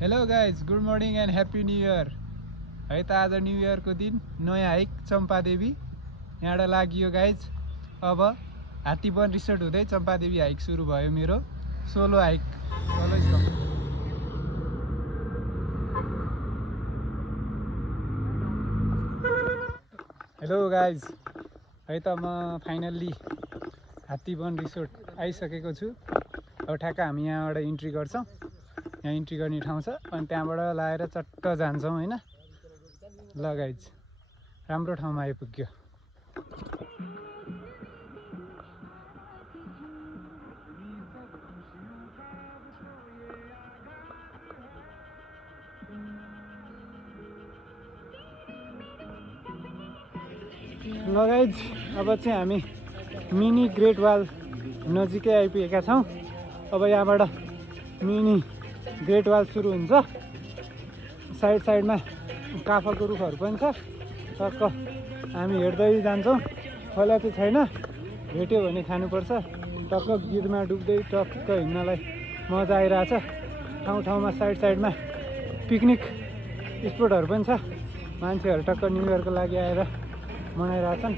Hello guys, good morning and happy new year है त। आज न्यू इयरको दिन नयाँ हाइक चम्पादेवी यहाँबाट लागियो गाइज। अब हात्तीवन रिसोर्ट हुँदै चम्पादेवी हाइक सुरु भयो मेरो सोलो हाइक। हेलो गाइज, है त म फाइनल्ली हात्तीवन रिसोर्ट आइसकेको छु। अब ठ्याक्क हामी यहाँबाट इन्ट्री गर्छौँ। यहाँ इन्ट्री गर्ने ठाउँ छ अनि त्यहाँबाट लाएर चट्ट जान्छौँ होइन। ल गाइज, राम्रो ठाउँमा आइपुग्यो। ल गाइज, अब चाहिँ हामी मिनी ग्रेट वाल नजिकै आइपुगेका छौँ। अब यहाँबाट मिनी ग्रेट वाल सुरु हुन्छ। साइड साइडमा काफलको रुखहरू पनि छ। टक्क हामी हेर्दै जान्छौँ। खोला चाहिँ छैन, भेट्यो भने खानुपर्छ। टक्क गिरमा डुब्दै टक्क हिँड्नलाई मजा आइरहेछ। ठाउँ ठाउँमा साइड साइडमा पिकनिक स्पोटहरू पनि छ। मान्छेहरू टक्क न्यु इयरको लागि आएर मनाइरहेछन्।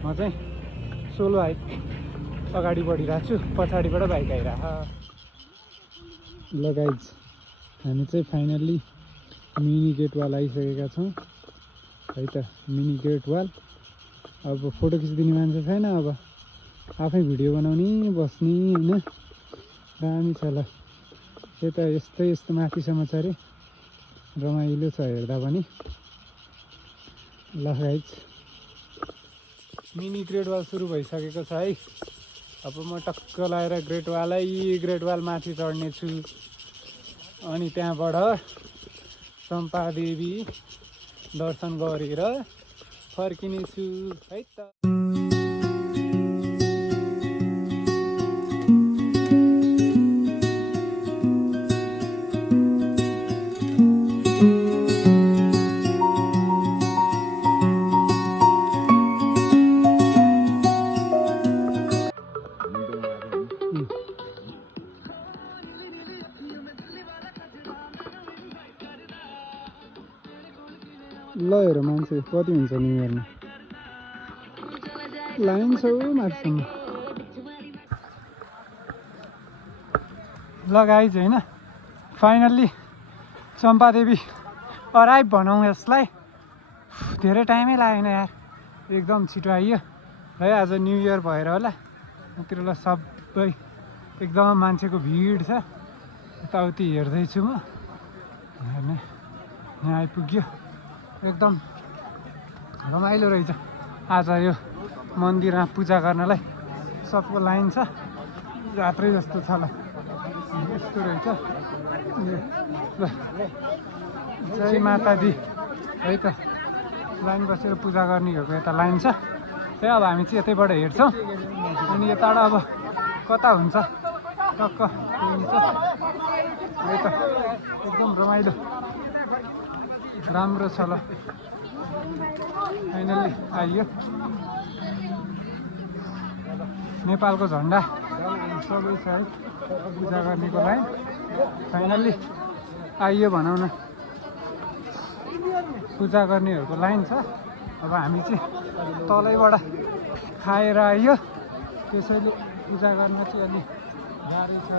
म चाहिँ सोलो हाइक अगाडि बढिरहेको छु, पछाडिबाट बाइक आइरह। ल गाइज, हामी चाहिँ फाइनल्ली मिनी गेट वाल आइसकेका छौँ है त। मिनी गेट वाल अब फोटो खिचिदिने मान्छे छैन, अब आफै भिडियो बनाउने बस्ने होइन। दामी छ। ल यता यस्तो माथिसम्म छ अरे, रमाइलो छ हेर्दा पनि। ल गाइज, मिनी ग्रेट वाल सुरु भइसकेको छ है। अब म टक्क लाएर ग्रेट वाल माथि चढ्ने छु अनि त्यहाँबाट चम्पादेवी दर्शन गरेर फर्किनेछु है त। ल हेर मान्छे कति हुन्छ न्यु इयरमा, लाइन छ माथिसम्म। ल गाइज होइन, फाइनल्ली चम्पादेवी अराइभ भनौँ यसलाई। धेरै टाइमै लागेन यार, एकदम छिटो आइयो है। आज न्यु इयर भएर होला यतिर। ल सबै एकदम मान्छेको भिड छ। यताउति हेर्दैछु म, हेर्ने यहाँ आइपुग्यो। एकदम रमाइलो रहेछ आज यो मन्दिरमा पूजा गर्नलाई। सबको लाइन छ, जात्रै जस्तो छ। ल यस्तो रहेछ। ल जय माता दी है त। लाइन बसेर पूजा गर्नेहरूको यता लाइन छ। त्यही अब हामी चाहिँ यतैबाट हेर्छौँ अनि यताबाट अब कता हुन्छ टक्क हुन्छ है त। एकदम रमाइलो राम्रो छ। ल फाइनल्ली आइयो नेपालको झन्डा सबै छ है पूजा गर्नेको लाइन। फाइनल्ली आइयो भनौँ न, पूजा गर्नेहरूको लाइन छ। अब हामी चाहिँ तलैबाट खाएर आइयो, त्यसैले पूजा गर्न चाहिँ अलि गाह्रो छ।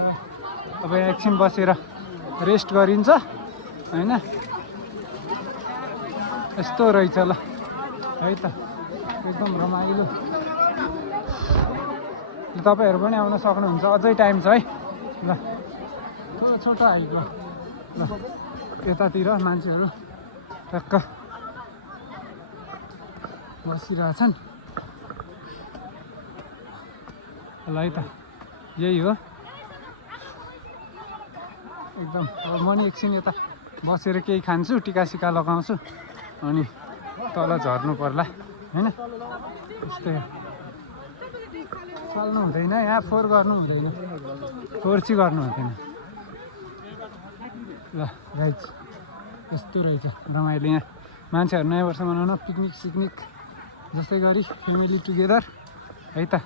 अब एकछिन बसेर रेस्ट गरिन्छ होइन। यस्तो रहेछ ल है त, एकदम रमाइलो। तपाईँहरू पनि आउन सक्नुहुन्छ, अझै टाइम छ है। ल छोटो हाइक हो। ल यतातिर मान्छेहरू टक्क बसिरहेछन्। ल है त, यही हो एकदम। अब म नि एकछिन यता बसेर केही खान्छु, टिकासिका लगाउँछु अनि तल झर्नु पर्ला होइन। यस्तै हो, चल्नु हुँदैन यहाँ, फोहोर गर्नु हुँदैन, फोहोर चाहिँ गर्नु हुँदैन। ल गाइज, यस्तो रहेछ रमाइलो। यहाँ मान्छेहरू नयाँ वर्ष मनाउन पिकनिक सिकनिक जस्तै गरी फ्यामिली टुगेदर है त।